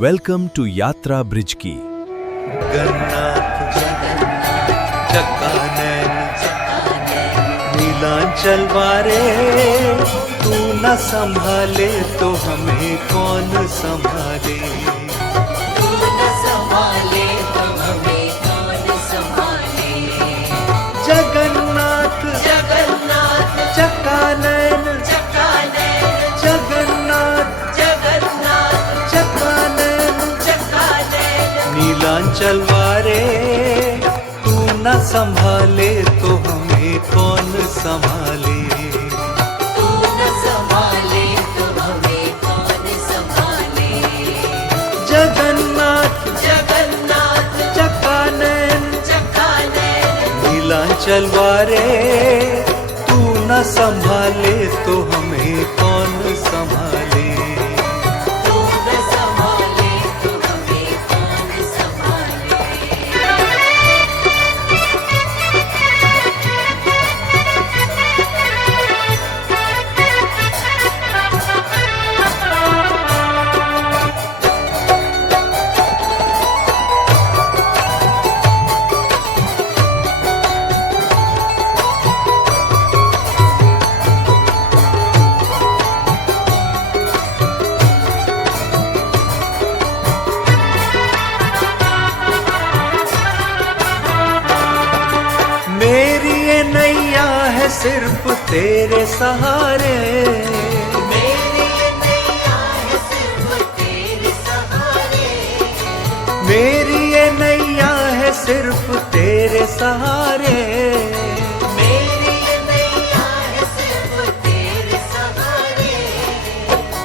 Welcome to यात्रा bridge की। जगन्नाथ चक्कानैन नीलांचल वारे, तू न संभाले तो हमें कौन संभाले। तू न संभाले तो हमें कौन संभाले। जगन्नाथ जगन्नाथ चक्कानैन चक्कानैन जगन्नाथ जगन्नाथ चक्कानैन चक्कानैन नीलांचल वारे, तू न संभाले तो हमें कौन संभाले। तू न संभाले तो हमें कौन संभाले। जगन्नाथ जगन्नाथ चक्कानैन चक्कानैन नीलांचल वारे, तू न संभाले तो हमें कौन संभाले। तू न संभाले तो हमें कौन संभाले। मेरी ये नैया है सिर्फ तेरे सहारे, मेरी ये नैया है सिर्फ तेरे सहारे। मेरी ये नैया है सिर्फ तेरे सहारे। मेरी ये नैया है सिर्फ तेरे सहारे।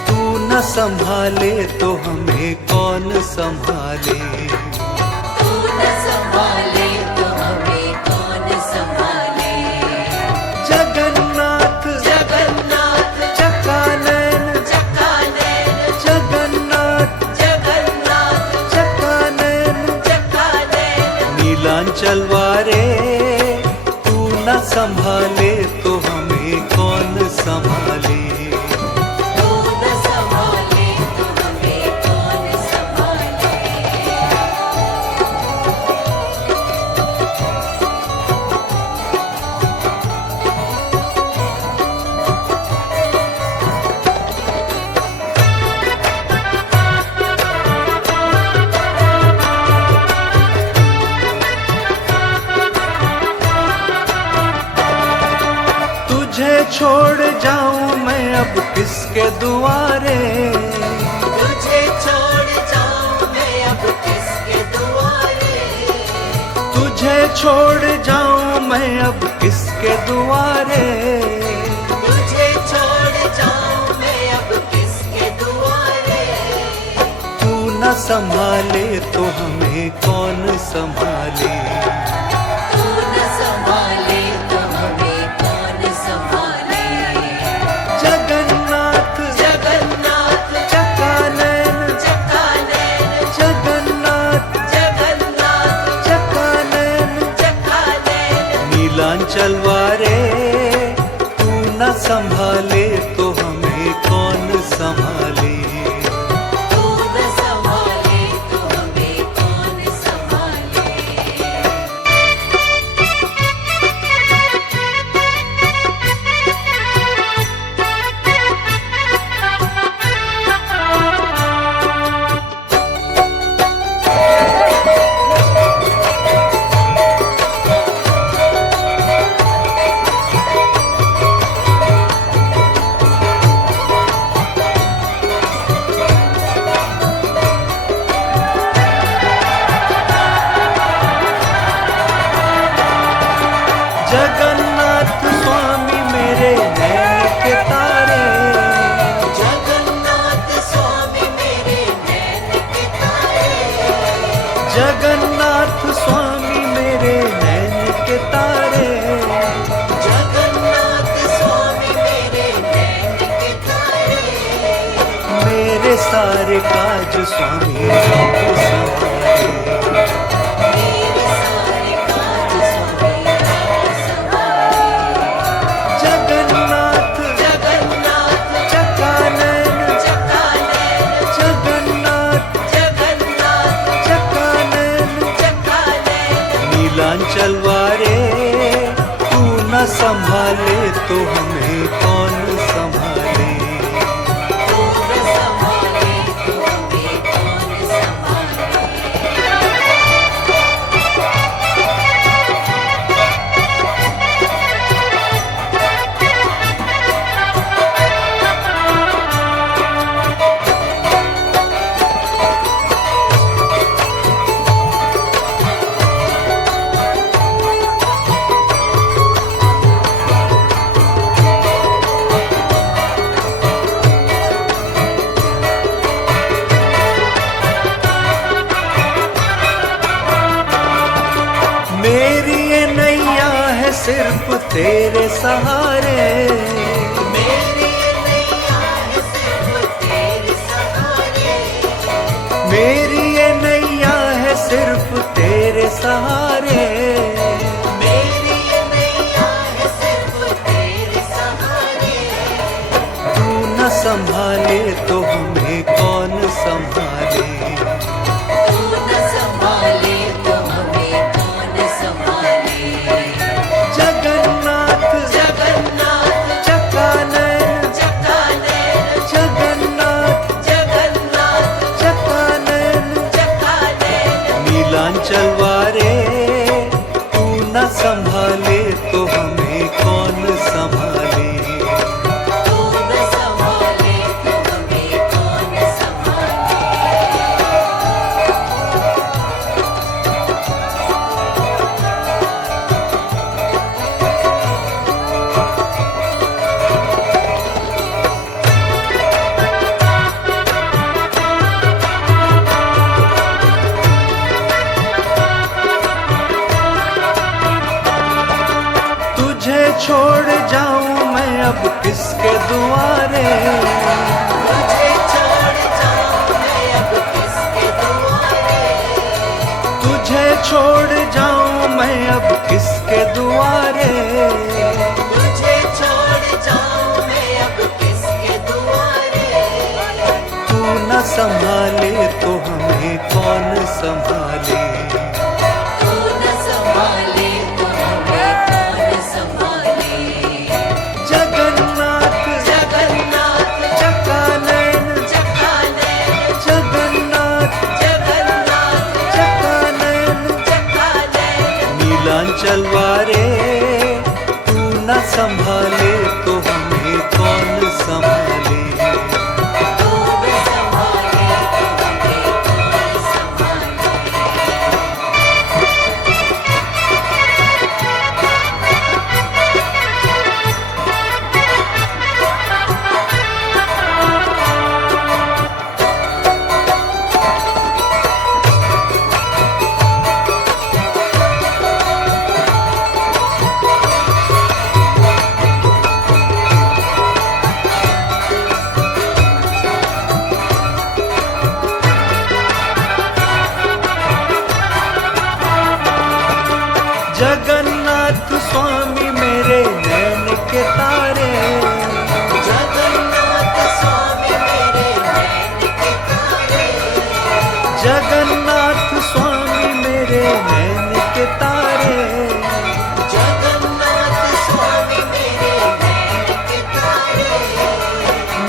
तू न संभाले तो हमें कौन संभाले। तू न संभाले तो हमें कौन संभाले। जगन्नाथ जगन्नाथ चक्कानैन चक्कानैन जगन्नाथ जगन्नाथ चक्कानैन चक्कानैन नीलांचल वारे, तू न संभाले तो हमें कौन संभाले। तू न संभाले तो हमें कौन संभाले। तुझे छोड़ जाऊं मैं अब किसके दुआरे। तुझे छोड़ जाऊं मैं अब किसके दुआरे। तुझे छोड़ जाऊं मैं अब किसके दुआरे। तुझे छोड़ जाऊं मैं अब किसके दुआरे। तू न संभाले तो हमें कौन संभाले। तू न संभाले तो हमें कौन संभाले। जगन्नाथ जगन्नाथ चक्कानैन चक्कानैन जगन्नाथ जगन्नाथ चक्कानैन चक्कानैन नीलांचल वारे, तू न संभाले तो हमें कौन संभाले। तू न संभाले तो हमें कौन संभाले। जगन्नाथ स्वामी मेरे नैन के तारे। जगन्नाथ स्वामी मेरे नैन के तारे। जगन्नाथ स्वामी मेरे नैन के तारे। जगन्नाथ स्वामी मेरे नैन के तारे। मेरे सारे काज स्वामी आप संभाले। मेरे सारे काज स्वामी आप संभाले। जगन्नाथ जगन्नाथ चक्कानैन चक्कानैन जगन्नाथ सिर्फ तेरे सहारे। मेरी नैया है सिर्फ तेरे सहारे। मेरी ये नैया है सिर्फ तेरे सहारे। मेरी नैया है सिर्फ तेरे सहारे। तू न संभाले तो हमें कौन संभाले। तू न संभाले तो हमें कौन संभाले। जगन्नाथ जगन्नाथ चकानैन चकानैन जगन्नाथ जगन्नाथ चकानैन चकानैन। नीलांचल वारे तू न संभाले तो हमें कौन संभाले। तू न संभाले तो हमें कौन संभाले। तुझे छोड़ जाऊं मैं अब किसके दुआरे। तुझे छोड़ जाऊं मैं अब किसके दुआरे। तुझे छोड़ जाऊं मैं अब किसके दुआरे। तुझे छोड़ जाऊं मैं अब किसके दुआरे। तू न संभाले तो हमें कौन संभाले। तू न संभाले तो हमें कौन संभाले। जगन्नाथ जगन्नाथ चकानैन चकानैन जगन्नाथ जगन्नाथ चकानैन चकानैन। नीलांचल वारे तू न संभाले तो हमें कौन संभाले। तू न संभाले तो हमें कौन संभाले। जगन्नाथ स्वामी मेरे नैन के तारे। जगन्नाथ स्वामी मेरे नैन के तारे। जगन्नाथ स्वामी मेरे नैन के तारे। जगन्नाथ स्वामी मेरे नैन के तारे।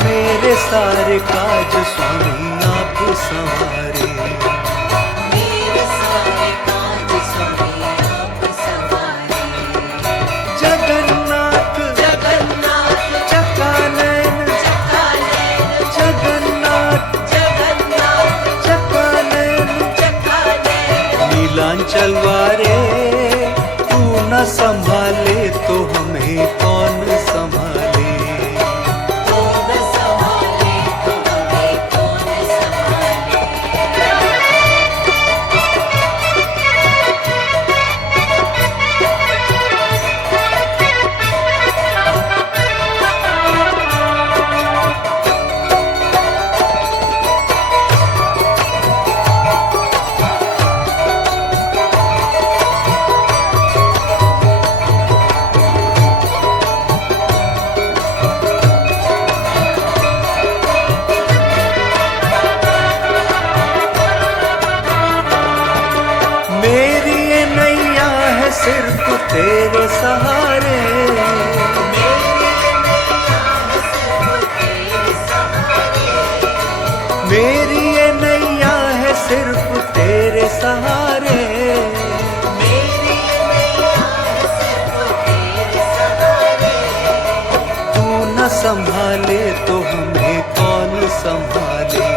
मेरे सारे काज स्वामी आप संवारे। मेरे सारे काज स्वामी आप संवारे। जगन्नाथ जगन्नाथ चकानैन चकानैन जगन्नाथ जगन्नाथ चकानैन चकानैन। नीलांचल वारे तू न संभाले तो हमें कौन संभाले। तू न संभाले तो हमें कौन संभाले। मेरी ये नैया है सिर्फ तेरे सहारे। मेरी ये नैया है सिर्फ तेरे सहारे। तू न संभाले तो हमें कौन संभाले।